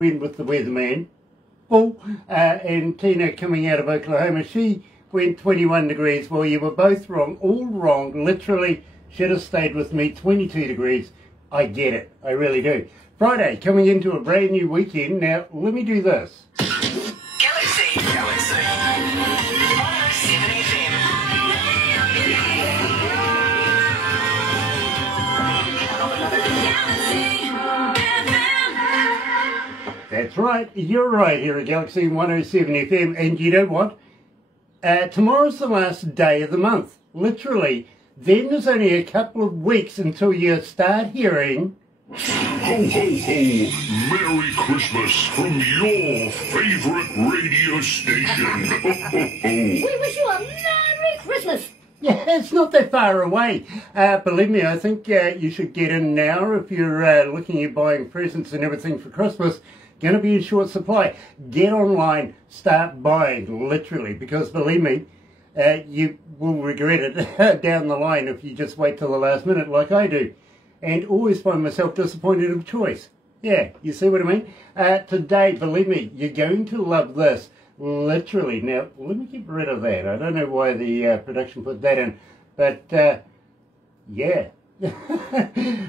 went with the weatherman, Paul, and Tina coming out of Oklahoma. She went 21 degrees. Well, you were both wrong, all wrong. Literally, should have stayed with me, 22 degrees. I get it, I really do. Friday, coming into a brand new weekend. Now, let me do this. Galaxy 107 FM. That's right, you're right here at Galaxy 107 FM, and you know what? Tomorrow's the last day of the month, literally. Then there's only a couple of weeks until you start hearing... Ho, ho, ho! Merry Christmas from your favourite radio station! Ho, ho, ho! We wish you a Merry Christmas! Yeah, it's not that far away. Believe me, I think you should get in now if you're looking at buying presents and everything for Christmas. Going to be in short supply. Get online, start buying, literally, because believe me, you will regret it down the line if you just wait till the last minute like I do. And always find myself disappointed of choice. Yeah, you see what I mean? Today, believe me, you're going to love this. Literally. Now, let me get rid of that. I don't know why the production put that in. But, yeah.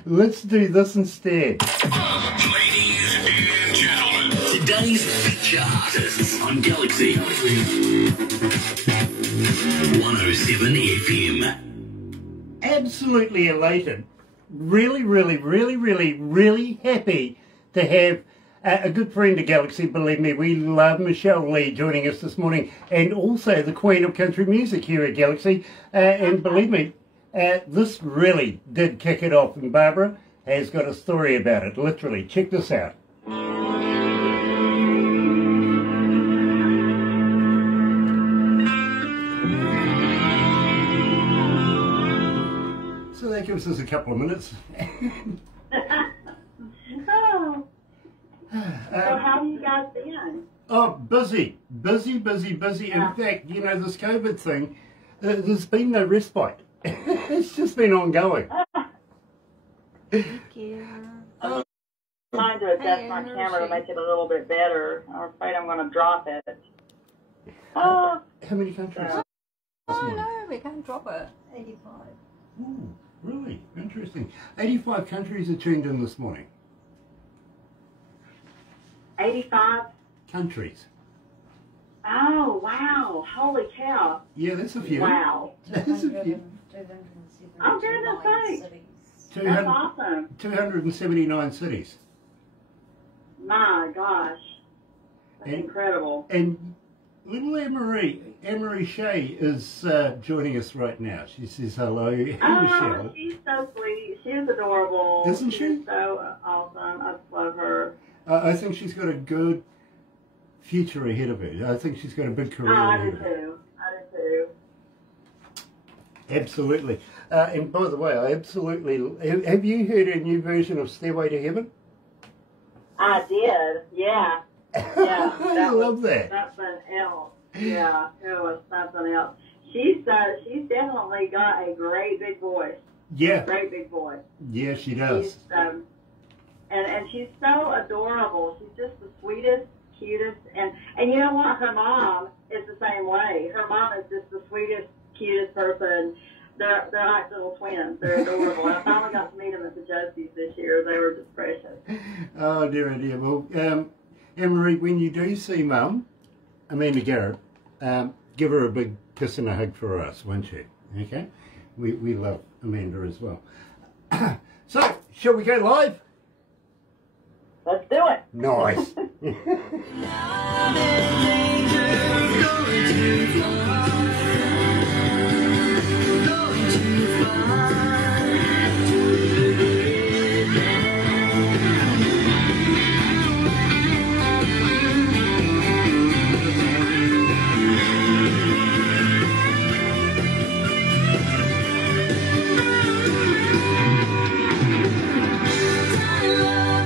Let's do this instead. Ladies and gentlemen, Today's feature artists on Galaxy 107 FM. Absolutely elated. Really, really, really, really, really happy to have a good friend of Galaxy. Believe me, we love Michelle Leigh joining us this morning, and also the Queen of Country Music here at Galaxy. And believe me, this really did kick it off, and Barbara has got a story about it, literally. Check this out. So that gives us a couple of minutes. Oh. So how have you guys been? Oh, busy. In fact, you know, this COVID thing, there's been no respite. It's just been ongoing. Thank you. I'm trying to adjust my camera to make it a little bit better. I'm afraid I'm going to drop it. Oh. How many countries? Oh no, we can't drop it. 85. Ooh, really? Interesting. 85 countries are tuned in this morning. 85? Countries. Oh, wow. Holy cow. Yeah, that's a few. Wow. That's a few. I'm going to say. That's awesome. 279 cities. My gosh. That's incredible. And little Anne-Marie Shea is joining us right now. She says hello. Michelle. She's so sweet. She's adorable. Isn't she? She's so awesome. I just love her. I think she's got a good future ahead of her. I think she's got a big career I ahead do of her. too. I do too. Absolutely. And by the way, I absolutely... Have you heard a new version of Stairway to Heaven? I did. Yeah. Yeah. I love that. Something else. Yeah. It was something else. She's definitely got a great big voice. Yeah. Great big voice. Yeah, she does. She's, and she's so adorable. She's just the sweetest, cutest, and you know what? Her mom is the same way. Her mom is just the sweetest, cutest person. They're like little twins. They're adorable. I finally got to meet them at the Josie's this year. They were just precious. Oh dear, oh dear. Well, Anne-Marie, when you do see Mum, Amanda Garrett, give her a big kiss and a hug for us, won't you? Okay? We love Amanda as well. So, shall we go live? Let's do it. Nice.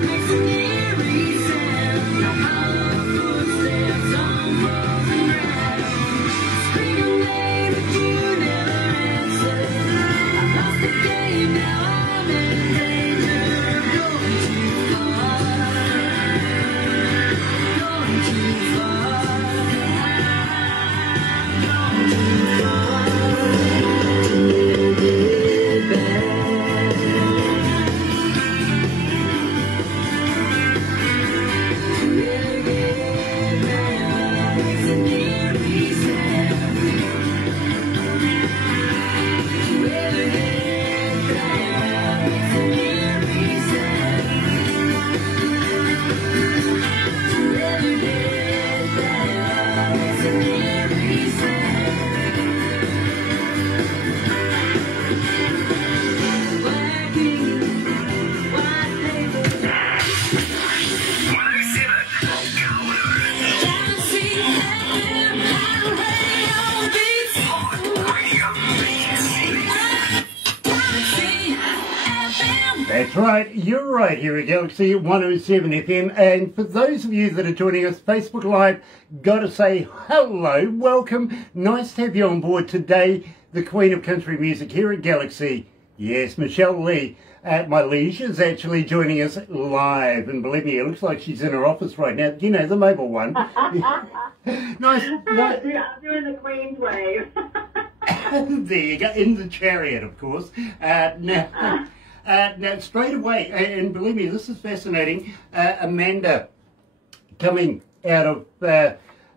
Makes an eerie sound. Our footsteps on That's right, you're right here at Galaxy 107 FM, and for those of you that are joining us Facebook Live, gotta say hello, welcome, nice to have you on board today, the Queen of Country Music here at Galaxy. Yes, Michelle Leigh at my liege is actually joining us live, and believe me, it looks like she's in her office right now, you know, the mobile one. Nice. I'm doing the Queen's wave. There you go, in the chariot, of course. Now, straight away, and believe me, this is fascinating, Amanda, coming out of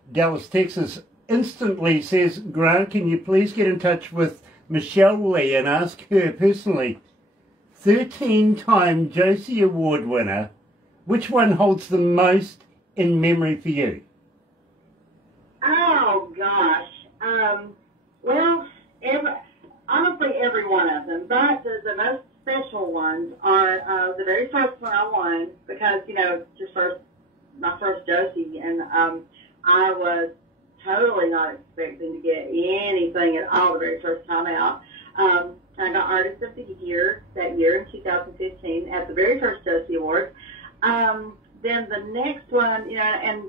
Dallas, Texas, instantly says, Grant, can you please get in touch with Michelle Leigh and ask her personally, 13-time Josie Award winner, which one holds the most in memory for you? Oh, gosh. Well, honestly, every one of them, but the most special ones are the very first one I won because, you know, my first Josie, and I was totally not expecting to get anything at all the very first time out. I got Artist of the Year that year in 2015 at the very first Josie Award. Then the next one, you know, and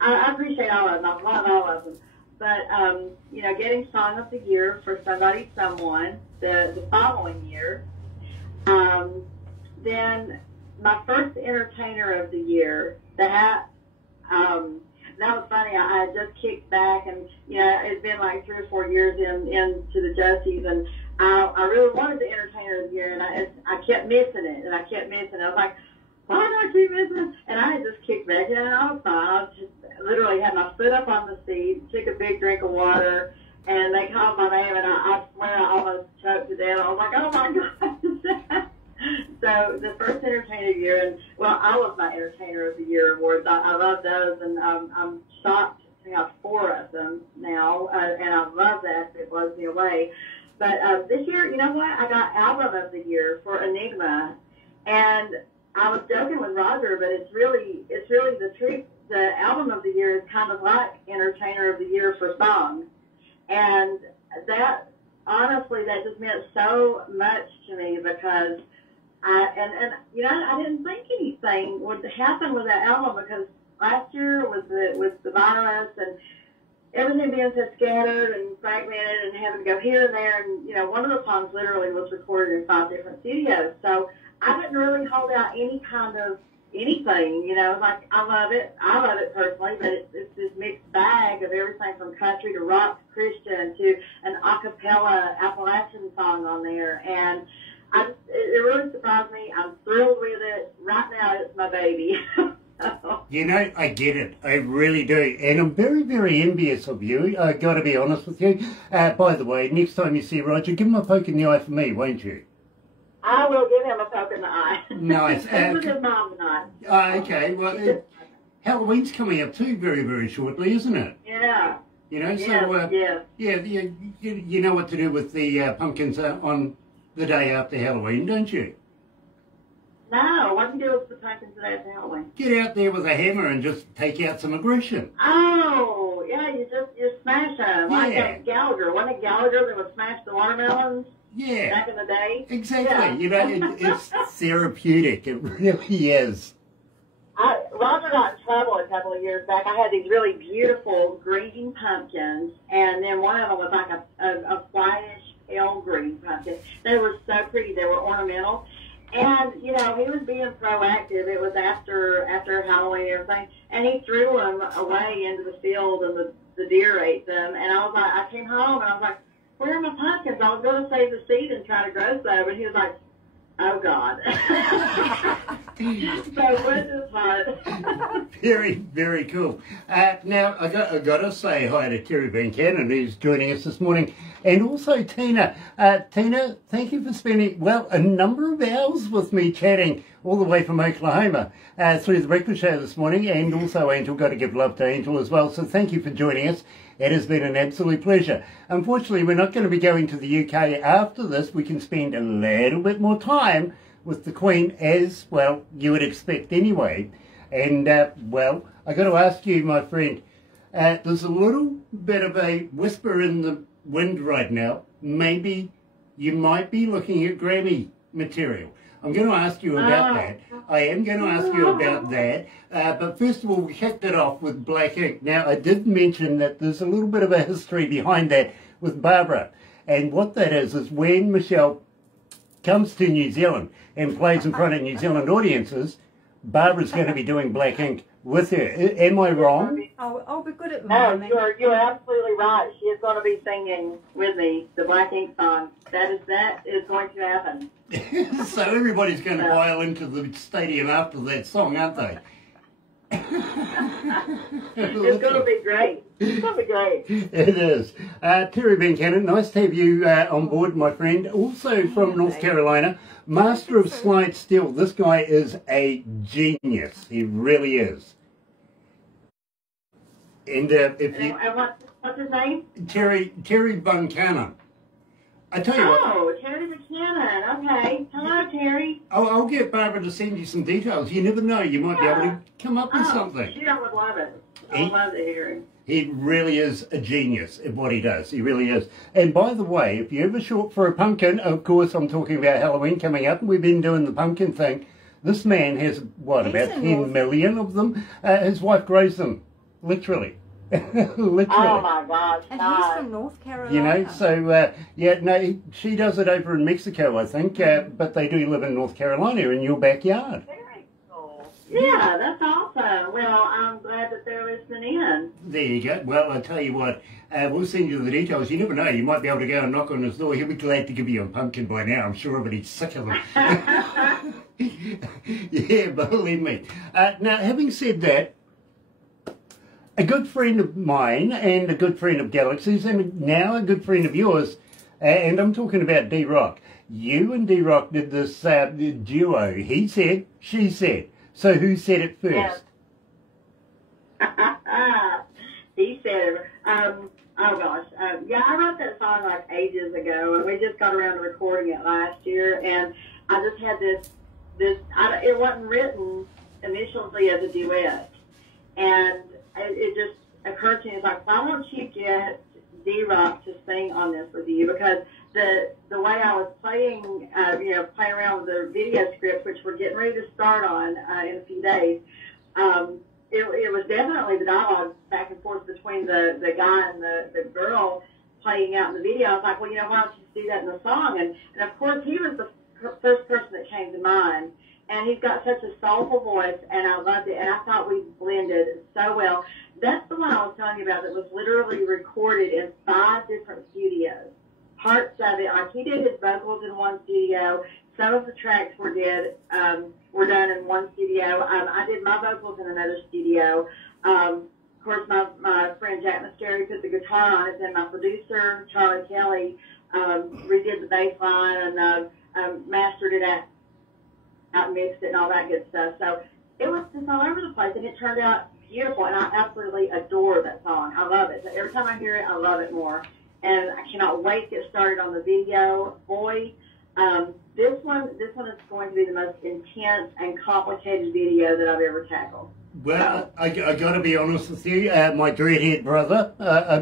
I appreciate all of them, I love all of them. But, you know, getting Song of the Year for Somebody Someone the following year. Then my first Entertainer of the Year, that was funny. I had just kicked back, and, you know, it's been like 3 or 4 years into the Josies, and I really wanted the Entertainer of the Year, and I kept missing it, and I kept missing it. I was like, why do I keep missing it? And I had just kicked back, and I was fine. I was just literally had my foot up on the seat, took a big drink of water, and they called my name, and I swear I almost choked to death. I was like, oh my God. So the first Entertainer of the Year, and well, all of my Entertainer of the Year awards, I love those, and I'm shocked to have 4 of them now, and I love that. It blows me away. But this year, you know what? I got Album of the Year for Enigma, and I was joking with Roger, but it's really the truth. The Album of the Year is kind of like Entertainer of the Year for song, and that honestly, that just meant so much to me because you know, I didn't think anything would happen with that album because last year was the virus and everything being so scattered and fragmented and having to go here and there, and you know, one of the songs literally was recorded in 5 different studios, so I didn't really hold out any kind of anything, you know, like I love it personally, but it's this mixed bag of everything from country to rock to Christian to an a cappella Appalachian song on there, and it really surprised me. I'm thrilled with it. Right now, it's my baby. You know, I get it. I really do. And I'm very, very envious of you. I've got to be honest with you. By the way, next time you see Roger, give him a poke in the eye for me, won't you? I will give him a poke in the eye. Nice. With his mom tonight. Okay. Well, Halloween's coming up too very, very shortly, isn't it? Yeah. You know, so, yes. Yeah, you know what to do with the pumpkins on the day after Halloween, don't you? No, what do you do with the pumpkins the day after Halloween? Get out there with a hammer and just take out some aggression. Oh, yeah, you smash them. Like that Gallagher. Wasn't it Gallagher that would smash the watermelons? Yeah. Back in the day? Exactly. Yeah. You know, it's therapeutic. It really is. Roger got in trouble a couple of years back. I had these really beautiful green pumpkins, and then one of them was like a whitish pale green pumpkin. They were so pretty. They were ornamental. And, you know, he was being proactive. It was after Halloween and everything. And he threw them away into the field, and the deer ate them. And I was like, I came home, and I was like, where are my pumpkins? I was going to save the seed and try to grow some. And he was like, oh, God. So, bless his heart. Very, very cool. Now, I got to say hi to Terry Van Cannon, who's joining us this morning, and also Tina. Tina, thank you for spending, well, a number of hours with me chatting all the way from Oklahoma, through the breakfast show this morning, and also Angel. Got to give love to Angel as well. So thank you for joining us. It has been an absolute pleasure. Unfortunately, we're not going to be going to the UK after this. We can spend a little bit more time with the Queen, as, well, you would expect anyway. And, well, I got to ask you, my friend, there's a little bit of a whisper in the wind right now. Maybe you might be looking at Grammy material. I'm going to ask you about that. I am going to ask you about that. But first of all, we kicked it off with Black Ink. Now, I did mention that there's a little bit of a history behind that with Barbara. And what that is when Michelle comes to New Zealand and plays in front of New Zealand audiences, Barbara's going to be doing Black Ink with her. Am I wrong? I'll be good at No, miming. you're absolutely right. She is going to be singing with me the Black Ink song. That is going to happen. So everybody's going to file into the stadium after that song, aren't they? It's going to be great. It's going to be great. It is. Terry Bencannon, nice to have you on board, my friend. Also from North Carolina, master of slide steel. This guy is a genius. He really is. And if you... And what's his name? Terry Buncannon. I tell you what. Oh, Terry McKinnon. Okay. Hello, Terry. I'll get Barbara to send you some details. You never know. You might be able to come up with something. She would love it. I would love to hear him. He really is a genius at what he does. He really is. And by the way, if you're ever short for a pumpkin, of course I'm talking about Halloween coming up, and we've been doing the pumpkin thing. This man has, what, about 10 million of them? His wife grows them, literally. Literally. Oh my gosh. And he's from North Carolina. You know, so, yeah, no, she does it over in Mexico, I think, but they do live in North Carolina, in your backyard. Very cool. Yeah, that's awesome. Well, I'm glad that they're listening in. There you go. Well, I tell you what, we'll send you the details. You never know. You might be able to go and knock on his door. He'll be glad to give you a pumpkin by now. I'm sure everybody's sick of them. Yeah, believe me. Now, having said that, a good friend of mine and a good friend of Galaxy's and now a good friend of yours, and I'm talking about D-Rock. You and D-Rock did this duo. He said, she said. So who said it first? Yeah. He said, oh gosh, yeah, I wrote that song like ages ago, and we just got around to recording it last year, and I just had it wasn't written initially as a duet, and it just occurred to me, it's like, why don't you get D-Rock to sing on this with you? Because the way I was playing around with the video script, which we're getting ready to start on in a few days, it was definitely the dialogue back and forth between the guy and the girl playing out in the video. I was like, well, why don't you do that in the song? And of course, he was the first person that came to mind. And he's got such a soulful voice, and I loved it. And I thought we blended so well. That's the one I was telling you about that was literally recorded in 5 different studios. Parts of it, like he did his vocals in one studio. Some of the tracks were done in one studio. I did my vocals in another studio. Of course, my friend Jack Mascari put the guitar on it, and my producer, Charlie Kelly, redid the bass line and mastered it out and mixed it and all that good stuff. So it was just all over the place, and it turned out beautiful, and I absolutely adore that song. I love it. So every time I hear it, I love it more. And I cannot wait to get started on the video. Boy, this one is going to be the most intense and complicated video that I've ever tackled. Well, I got to be honest with you, my dreadhead brother,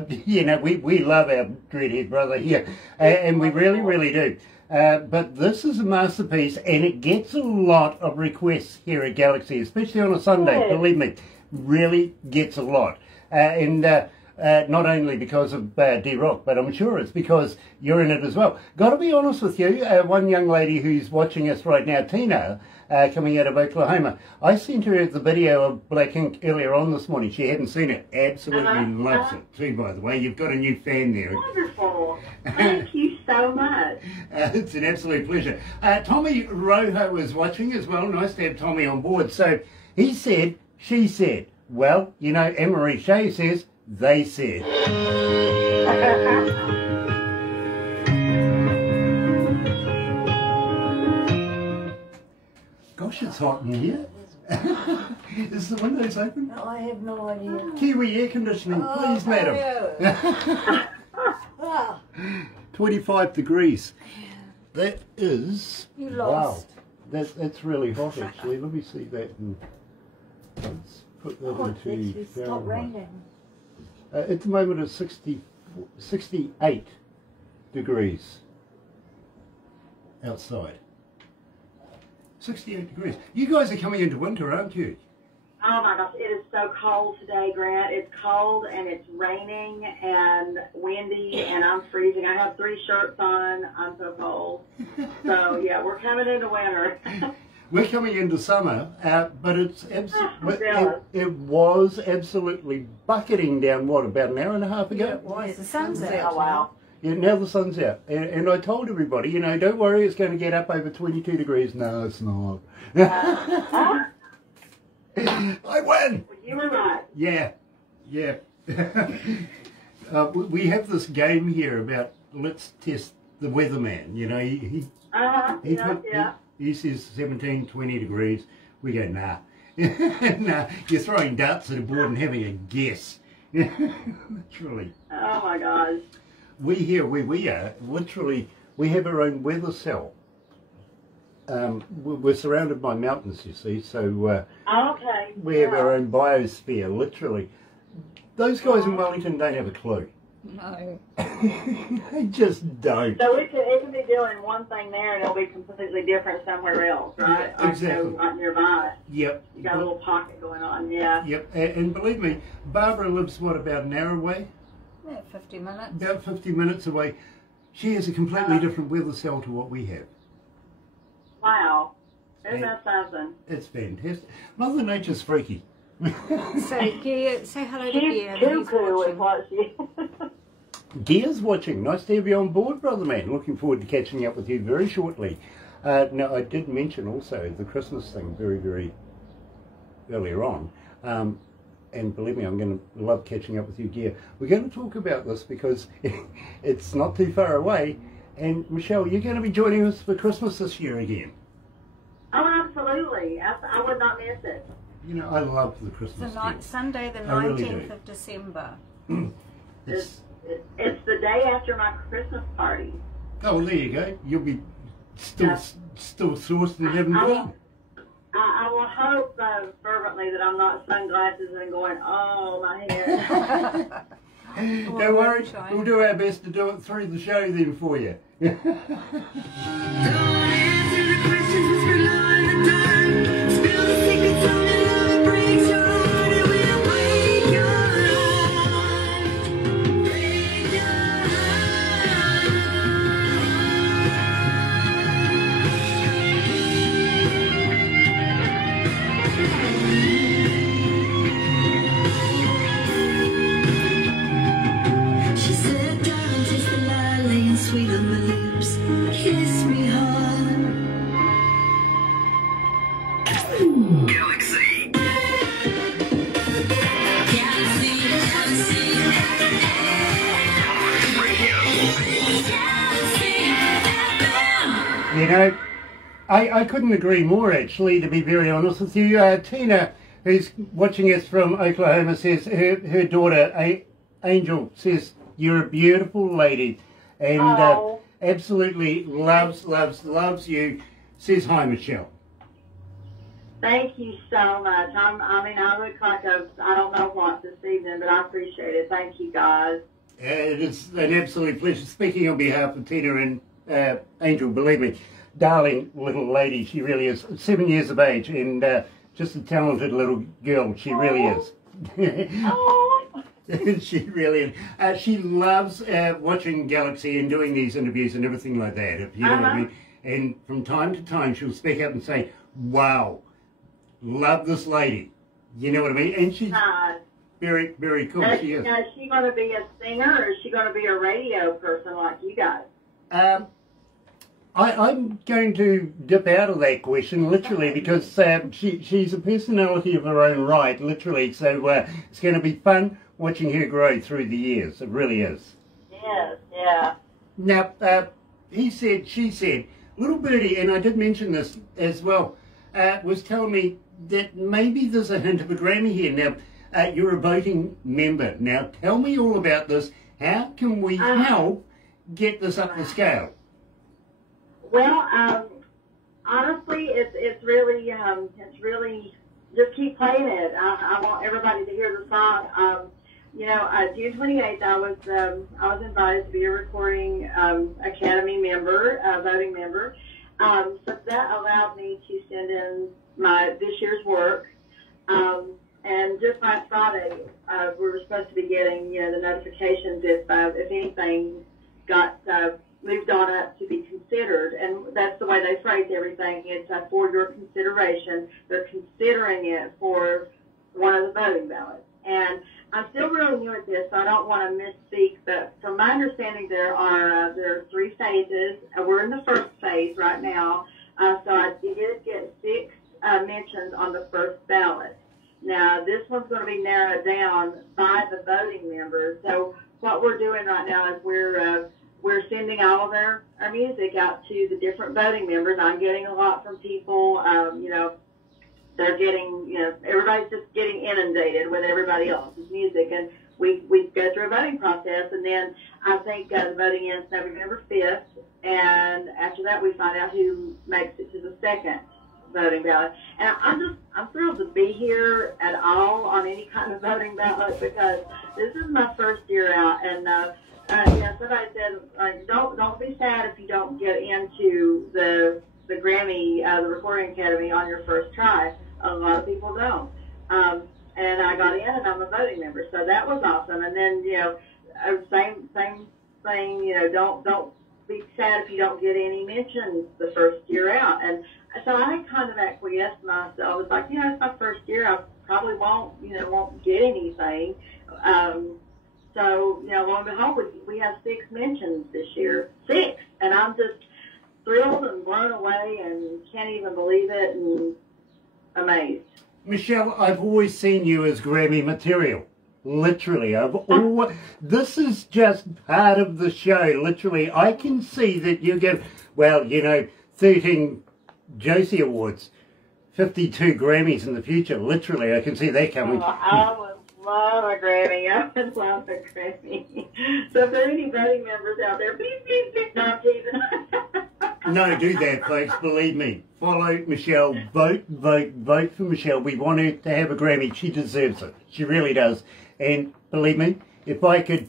we love our dreadhead brother here, and we really, really do. But this is a masterpiece, and it gets a lot of requests here at Galaxy, especially on a Sunday, believe me, really gets a lot. Not only because of D-Rock, but I'm sure it's because you're in it as well. Got to be honest with you, one young lady who's watching us right now, Tina, coming out of Oklahoma, I sent her the video of Black Ink earlier on this morning. She hadn't seen it. Absolutely loves it too, by the way. You've got a new fan there. Wonderful. Thank you so much. It's an absolute pleasure. Tommy Rojo is watching as well. Nice to have Tommy on board. So he said, she said. Well, Anne-Marie Shea says, they said. Gosh, Gosh, it's hot in here. Is the windows open? No, I have no idea. Kiwi air conditioning, please, madam. Ah, 25 degrees. That is... you Wow. lost. That's really hot, actually. Let me see that. And let's put that Oh, into it's stopped Fahrenheit. raining. At the moment it's 68 degrees outside. 68 degrees. You guys are coming into winter, aren't you? Oh my gosh, it is so cold today, Grant. It's cold and it's raining and windy and I'm freezing. I have 3 shirts on. I'm so cold. So yeah, we're coming into winter. We're coming into summer, but it's Jealous. it was absolutely bucketing down, what, about an hour and a half ago? Yeah, it was. The sun's sun's out. Oh wow. Yeah, now the sun's out. And I told everybody, you know, don't worry, it's going to get up over 22 degrees. No, it's not. I win! You were right. Yeah, yeah. We have this game here about let's test the weatherman. You know, he Yeah. he says 17, 20 degrees. We go, nah. Nah, you're throwing darts at a board and having a guess. Literally. Oh my gosh. We here, where we are, literally, we have our own weather cell. We're surrounded by mountains, you see, so Okay. we have our own biosphere, literally. Those guys in Wellington don't have a clue. No. They just don't. So it can be doing one thing there and it'll be completely different somewhere else, right? Yeah, exactly. Like nearby. Yep. You got a little pocket going on, yeah. Yep, and believe me, Barbara lives, what, about an hour away? Yeah, 50 minutes. About 50 minutes away. She has a completely different weather cell to what we have. Wow. Isn't Yeah. that something? It's fantastic. Mother Nature's freaky. Say hello to She's Gia. cuckoo is what she Gear's watching. Nice to have you on board, brother man. Looking forward to catching up with you very shortly. Now, I did mention also the Christmas thing very, very earlier on. And believe me, I'm going to love catching up with you, Gear. We're going to talk about this because it's not too far away. And Michelle, you're going to be joining us for Christmas this year again. Oh, absolutely. I would not miss it. You know, I love the Christmas tree. Sunday the I really 19th do. of December. It's, It's the day after my Christmas party. oh, well, there you go. You'll be still sourced and having fun. I will hope fervently that I'm not sunglasses and going, oh, my hair. Don't worry, we'll do our best to do it through the show then for you. She said, darling, taste the lie laying sweet on my lips. Kiss me hard. Galaxy. You know, I couldn't agree more, actually, to be very honest with you. Tina, who's watching us from Oklahoma, says her daughter, Angel, says, you're a beautiful lady and Oh. absolutely loves you. Says hi, Michelle. Thank you so much. I look like I don't know what this evening, but I appreciate it. Thank you, guys. It is an absolute pleasure. Speaking on behalf of Tina and Angel, believe me, darling little lady, she really is. 7 years of age and just a talented little girl. She really is. Oh. She really is. She loves watching Galaxy and doing these interviews and everything like that, if you know what I mean. And from time to time, she'll speak up and say, wow, love this lady. You know what I mean? And she's very, very cool. She is. Now, is she going to be a singer or is she going to be a radio person like you guys? I'm going to dip out of that question, literally, because she's a personality of her own right, literally. So it's going to be fun watching her grow through the years. It really is. Yes, yeah. Now, she said, little birdie, and I did mention this as well, was telling me that maybe there's a hint of a Grammy here. Now, you're a voting member. Now, tell me all about this. How can we help get this up the scale? Well, honestly, it's really just keep playing it. I want everybody to hear the song. June 28th, I was invited to be a recording academy member, voting member. So that allowed me to send in this year's work. And just last Friday, we were supposed to be getting, the notifications if anything got moved on up to be considered. And that's the way they phrase everything. It's for your consideration. They're considering it for one of the voting ballots. And I'm still really new at this, so I don't want to misspeak. But from my understanding, there are 3 phases. We're in the first phase right now. So I did get 6 mentions on the first ballot. Now, this one's going to be narrowed down by the voting members. So what we're doing right now is we're sending all of our music out to the different voting members. I'm getting a lot from people, they're getting, everybody's just getting inundated with everybody else's music. And we go through a voting process, and then I think the voting ends November 5th. And after that, we find out who makes it to the second voting ballot. And I'm thrilled to be here at all on any kind of voting ballot, because this is my first year out. And somebody said, don't be sad if you don't get into the Grammy, the Recording Academy on your first try. A lot of people don't. And I got in, and I'm a voting member, so that was awesome. And then, same thing, don't be sad if you don't get any mentions the first year out. And so I kind of acquiesced myself. I was like, it's my first year. I probably won't get anything. So, lo and behold, we have 6 mentions this year. 6! And I'm just thrilled and blown away and can't even believe it and amazed. Michelle, I've always seen you as Grammy material. Literally, this is just part of the show. Literally, I can see that you get, 13 Josie Awards, 52 Grammys in the future. Literally, I can see that coming. I would love a Grammy. I would love a Grammy. So if there are any voting members out there, please, no, I'm teasing. No, do that, folks. Believe me. Follow Michelle. Vote for Michelle. We want her to have a Grammy. She deserves it. She really does. And believe me, if I could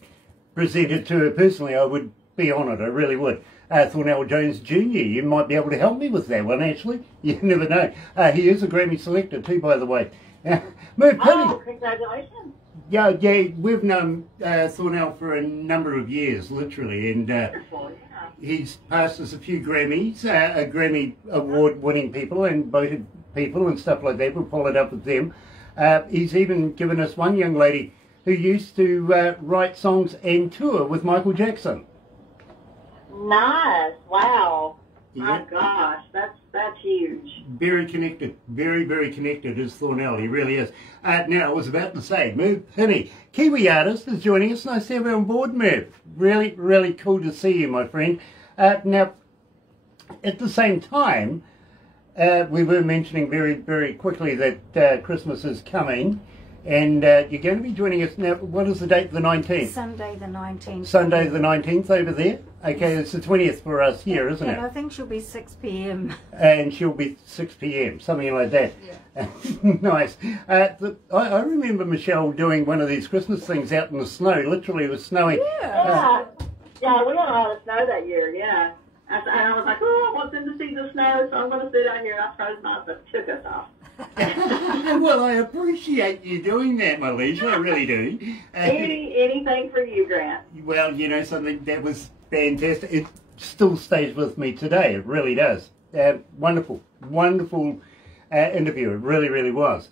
present it to her personally, I would be honoured. I really would. Thornell Jones Jr., you might be able to help me with that one, actually. You never know. He is a Grammy selector too, by the way. Oh, congratulations. Yeah, we've known Thornell for a number of years, literally, and he's passed us a few Grammys, Grammy award-winning people and voted people and stuff like that. We'll follow it up with them. He's even given us one young lady who used to write songs and tour with Michael Jackson. Nice. Wow. Yeah. My gosh, that's huge. Very connected, very, very connected is Thornell. He really is. Now, I was about to say, Merv Pinney, Kiwi artist, is joining us. Nice to have you on board, Merv. Really, really cool to see you, my friend. Now, at the same time, we were mentioning very, very quickly that Christmas is coming, and you're going to be joining us now. What is the date? The 19th? Sunday the 19th. Sunday the 19th over there? Okay, it's the 20th for us here, isn't it? I think she'll be 6 p.m. And she'll be 6 p.m, something like that. Yeah. Nice. I remember Michelle doing one of these Christmas things out in the snow. Literally, it was snowing. Yeah, we had a lot of snow that year, yeah. And I was like, I want them to see the snow, so I'm going to sit out here. And I froze mine, but it took us off. Well, I appreciate you doing that, my liege. I really do. Anything for you, Grant. Well, something that was fantastic. It still stays with me today. It really does. Wonderful, wonderful interview. It really, really was.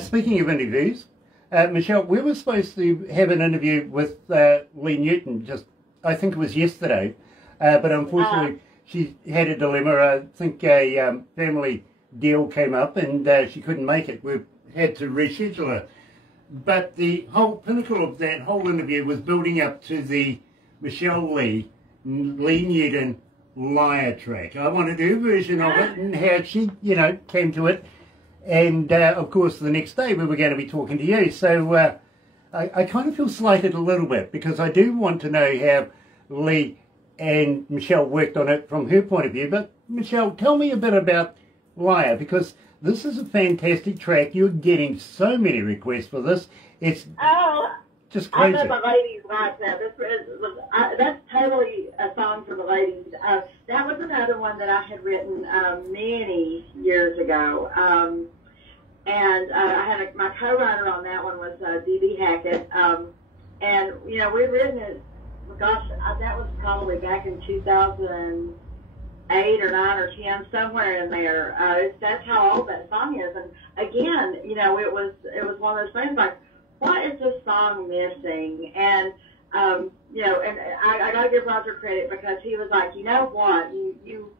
Speaking of interviews, Michelle, we were supposed to have an interview with Leigh Newton I think it was yesterday, but unfortunately she had a dilemma. I think a family deal came up and she couldn't make it. We've had to reschedule her. But the whole pinnacle of that whole interview was building up to the Michelle Leigh Newton Liar track. I want to do a version of it and how she, you know, came to it. And, of course, the next day we were going to be talking to you. So I kind of feel slighted a little bit because I do want to know how Leigh and Michelle worked on it from her point of view. But, Michelle, tell me a bit about Liar, because this is a fantastic track. You're getting so many requests for this. It's just crazy. I know the ladies like that. That's totally a song for the ladies. That was another one that I had written many years ago. And I had my co-writer on that one was D.B. Hackett. And, you know, we'd written it, gosh, that was probably back in 2008 or 9 or 10, somewhere in there. That's how old that song is. And again, you know, it was one of those things like, what is this song missing? And, you know, and I got to give Roger credit because he was like, you know what, you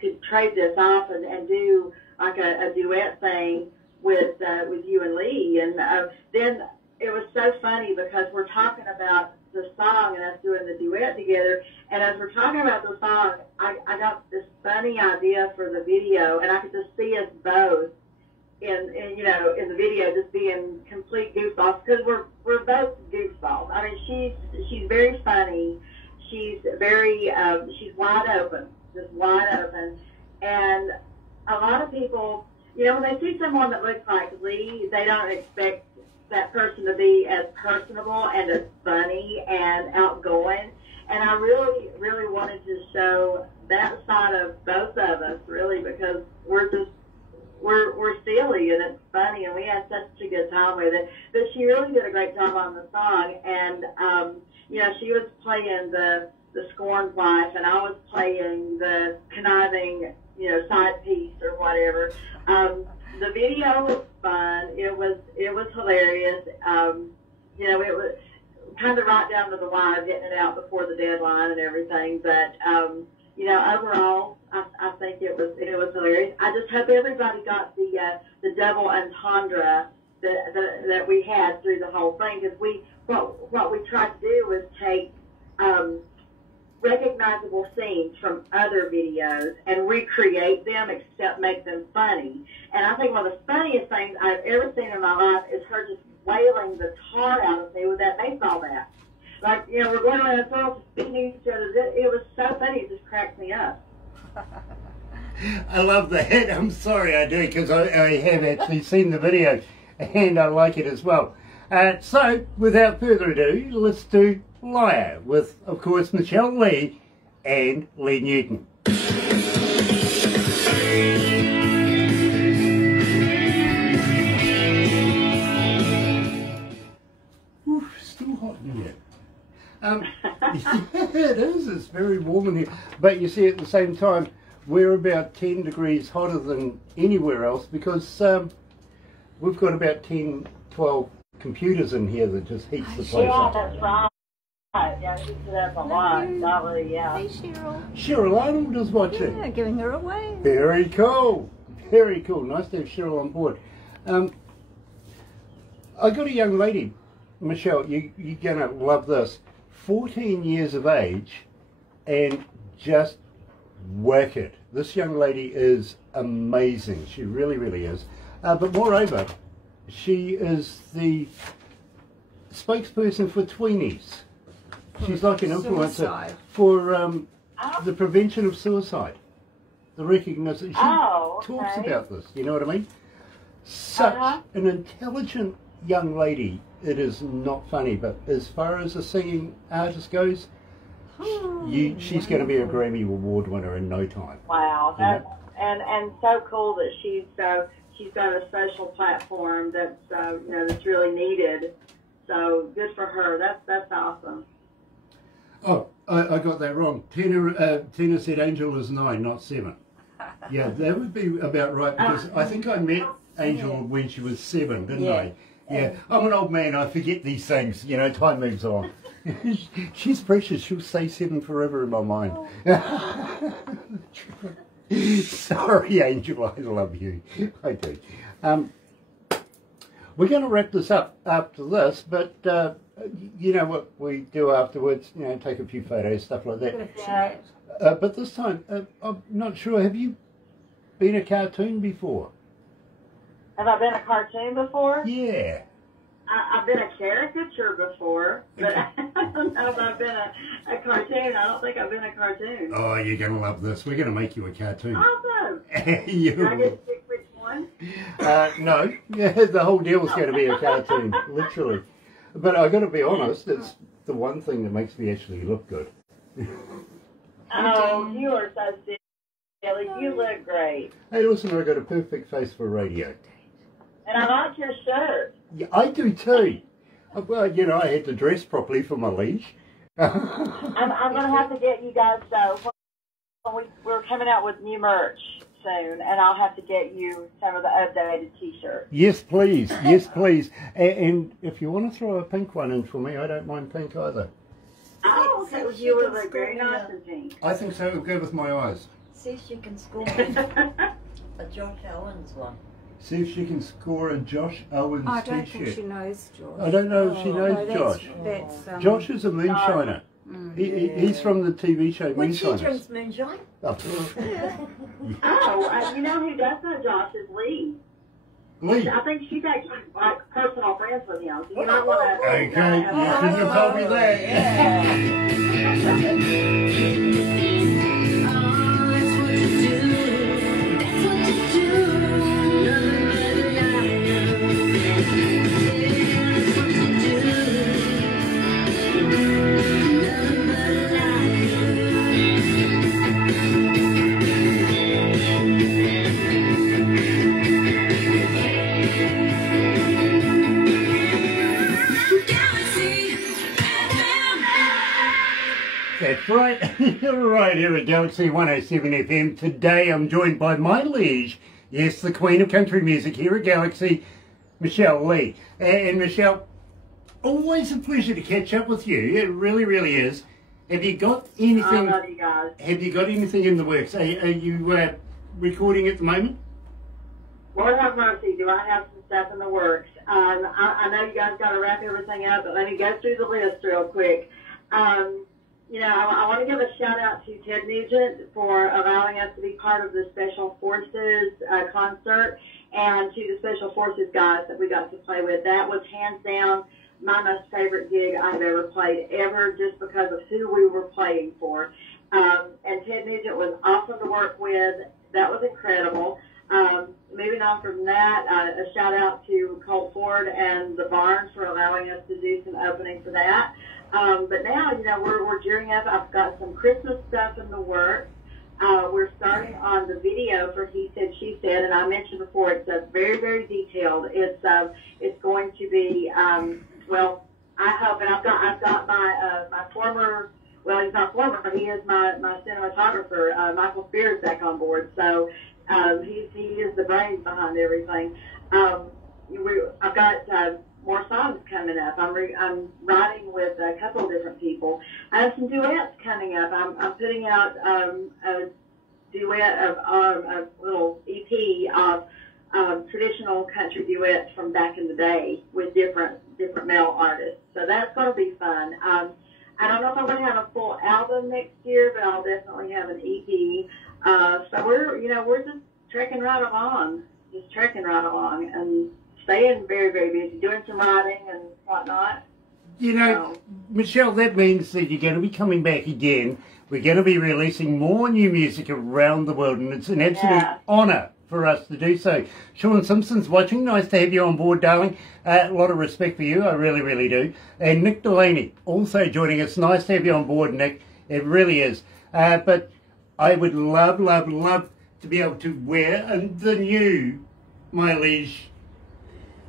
could trade this off and do like a duet thing with you and Leigh. And then it was so funny because we're talking about the song and us doing the duet together. And as we're talking about the song, I got this funny idea for the video, and I could just see us both in you know, in the video just being complete goofballs because we're both goofballs. I mean, she's very funny. She's very she's wide open, just wide open. And a lot of people, you know, when they see someone that looks like Leigh, they don't expect that person to be as personable and as funny and outgoing. And I really, really wanted to show that side of both of us, really, because we're silly and it's funny and we had such a good time with it. But she really did a great job on the song. And, you know, she was playing the scorned wife and I was playing the conniving, you know, side piece or whatever. The video was fun. It was hilarious. You know, it was kind of right down to the wire, getting it out before the deadline and everything. But you know, overall, I think it was hilarious. I just hope everybody got the double entendre that we had through the whole thing, because what we tried to do was take recognizable scenes from other videos and recreate them, except make them funny. And I think one of the funniest things I've ever seen in my life is her just wailing the tar out of me with that baseball bat. Like, you know, we're going around in circles, beating each other. It was so funny, it just cracked me up. I love that. I'm sorry I do, because I have actually seen the video and I like it as well. So, without further ado, let's do Liar with, of course, Michelle Leigh and Leigh Newton. Oof, still hot in here. It is. It's very warm in here. But you see, at the same time, we're about 10 degrees hotter than anywhere else because we've got about 10, 12 computers in here that just heats the place up. Yeah, that's right. Yeah, she said that a lot. Probably, yeah. Hey, Cheryl. Cheryl Arnold is watching. Yeah, giving her away. Very cool. Very cool. Nice to have Cheryl on board. I got a young lady, Michelle, you're going to love this. 14 years of age and just work it. This young lady is amazing. She really, really is. But moreover, she is the spokesperson for Tweenies. She's like an influencer for the prevention of suicide. The recognition. She talks about this, you know what I mean? Such an intelligent young lady. It is not funny, but as far as a singing artist goes, she's going to be a Grammy Award winner in no time. Wow, and so cool that she's got a social platform that's you know, that's really needed. So good for her. That's awesome. Oh, I got that wrong. Tina said Angel is 9, not 7. Yeah, that would be about right because I think I met Angel when she was 7, didn't I? Yeah, I'm an old man, I forget these things, you know, time moves on. She's precious, she'll stay 7 forever in my mind. Sorry, Angel, I love you. I do. We're going to wrap this up after this, but You know what we do afterwards? You know, take a few photos, stuff like that. Good chat. But this time, I'm not sure. Have you been a cartoon before? Have I been a cartoon before? Yeah. I've been a caricature before, but I don't know if I've been a cartoon. I don't think I've been a cartoon. Oh, you're going to love this. We're going to make you a cartoon. Awesome. You Can I get to pick which one? No. Yeah, the whole deal's going to be a cartoon, literally. But I got to be honest, it's the one thing that makes me actually look good. Oh, you are so silly. You look great. Hey, listen, I got a perfect face for radio. And I like your shirt. Yeah, I do too. Well, you know, I had to dress properly for my liege. I'm going to have to get you guys, though, we're coming out with new merch soon, and I'll have to get you some of the updated T-shirts. Yes, please. Yes, please. And if you want to throw a pink one in for me, I don't mind pink either. Oh, okay. So she You would can look very score nice me in pink. I think so. It'll go with my eyes. See if she can score me a Josh Owens one. See if she can score a Josh Owens I don't t-shirt. think she knows Josh. I don't know if she knows No, Josh. That's, Josh is a moonshiner. He's from the TV show When she Moonshiners. drinks moonshine. Oh, you know who does know Josh is Leigh. Lee. I think she's actually like personal friends with him. So you might want to. Okay, you shouldn't have told me that. That's right. You're right here at Galaxy 107 FM. Today I'm joined by my liege, yes, the Queen of Country Music here at Galaxy, Michelle Leigh. And Michelle, always a pleasure to catch up with you. It really, really is. Have you got anything? I love you guys. Have you got anything in the works? Are you recording at the moment? Lord have mercy, do I have some stuff in the works? I know you guys got to wrap everything up, but let me go through the list real quick. You know, I want to give a shout out to Ted Nugent for allowing us to be part of the Special Forces concert, and to the Special Forces guys that we got to play with. That was hands down my most favorite gig I've ever played ever, just because of who we were playing for. And Ted Nugent was awesome to work with. That was incredible. Moving on from that, a shout out to Colt Ford and the Barnes for allowing us to do some opening for that. But now, you know, we're gearing up. I've got some Christmas stuff in the works. We're starting on the video for He Said, She Said, and I mentioned before, it's very, very detailed. It's going to be, well, I hope, and I've got my former, well, he's not former, he is my cinematographer, Michael Spears, back on board. So he is the brains behind everything. I've got more songs coming up. I'm writing with a couple of different people. I have some duets coming up. I'm putting out a duet of a little EP of traditional country duets from back in the day with different male artists. So that's going to be fun. I don't know if I'm going to have a full album next year, but I'll definitely have an EP. So we're just trekking right along, and staying very, very busy, doing some writing and whatnot. You know, Michelle, that means that you're going to be coming back again. We're going to be releasing more new music around the world, and it's an absolute honour for us to do so. Sean Simpson's watching. Nice to have you on board, darling. A lot of respect for you. I really, really do. And Nick Delaney also joining us. Nice to have you on board, Nick. It really is. But I would love, love, love to be able to wear the new My Liege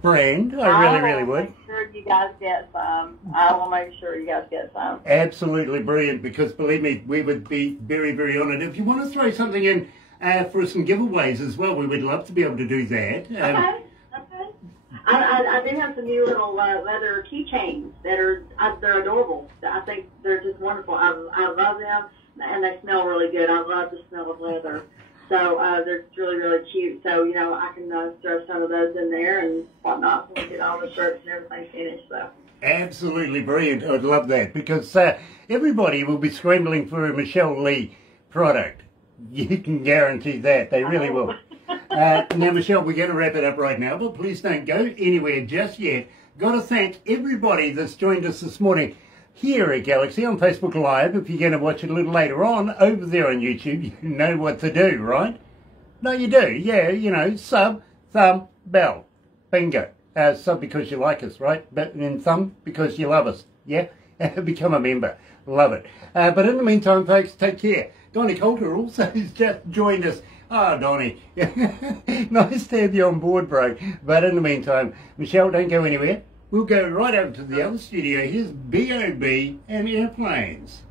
brand. I really, really would. Make sure you guys get some. I will make sure you guys get some. Absolutely brilliant, because believe me, we would be very, very honoured. If you want to throw something in for some giveaways as well, we would love to be able to do that. Okay. I do have some new little leather keychains they're adorable. I think they're just wonderful. I love them, and they smell really good. I love the smell of leather. So they're really, really cute. So, you know, I can throw some of those in there and whatnot when we get all the shirts and everything finished. So Absolutely brilliant. I'd love that because everybody will be scrambling for a Michelle Leigh product. You can guarantee that. They really will. Now, Michelle, we're going to wrap it up right now, but please don't go anywhere just yet. Got to thank everybody that's joined us this morning here at Galaxy on Facebook Live. If you're going to watch it a little later on over there on YouTube, you know what to do, right? No, you do. Yeah, you know, sub, thumb, bell. Bingo. Sub because you like us, right? But then thumb because you love us. Yeah? Become a member. Love it. But in the meantime, folks, take care. Donnie Coulter also has just joined us. Oh, Donnie. Nice to have you on board, bro. But in the meantime, Michelle, don't go anywhere. We'll go right over to the other studio. Here's B.O.B. and Airplanes.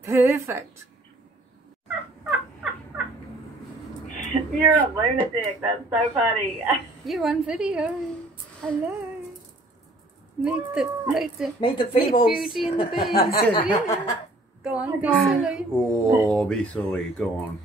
Perfect. You're a lunatic. That's so funny. You're on video. Hello. Meet the Feebles. Beauty and the Beast. Yeah. Go on, be silly. Oh, be silly. Go on.